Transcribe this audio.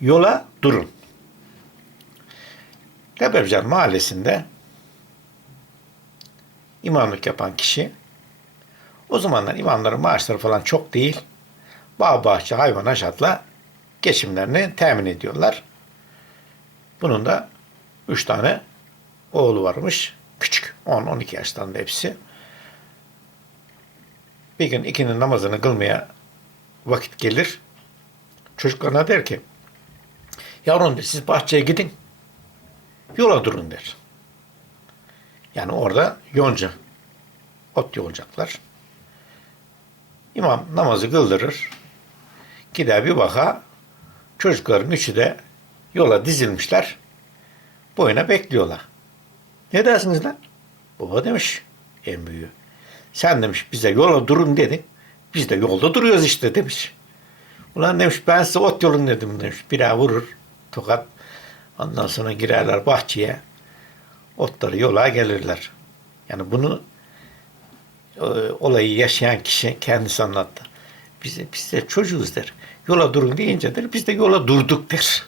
yola durun. Tepecan mahallesinde imamlık yapan kişi o zamanlar imamların maaşları falan çok değil. Bağ bahçe hayvan haşatla geçimlerini temin ediyorlar. Bunun da üç tane oğlu varmış. Küçük. 10-12 yaşlarında hepsi. Bir gün ikinin namazını kılmaya vakit gelir. Çocuklarına der ki yavrum der, siz bahçeye gidin. Yola durun der. Yani orada yonca ot yolacaklar. İmam namazı kıldırır. Gider bir baka çocukların üçü de yola dizilmişler. Boyuna bekliyorlar. Ne dersiniz lan? Baba demiş en büyüğü. Sen demiş bize yola durun dedin. Biz de yolda duruyoruz işte demiş. Ulan demiş ben size ot yolun dedim demiş. Bira vurur tokat. Ondan sonra girerler bahçeye. Otları yola gelirler. Yani bunu e, olayı yaşayan kişi kendisi anlattı. Biz de, biz de çocuğuz der. Yola durun deyince der biz de yola durduk der.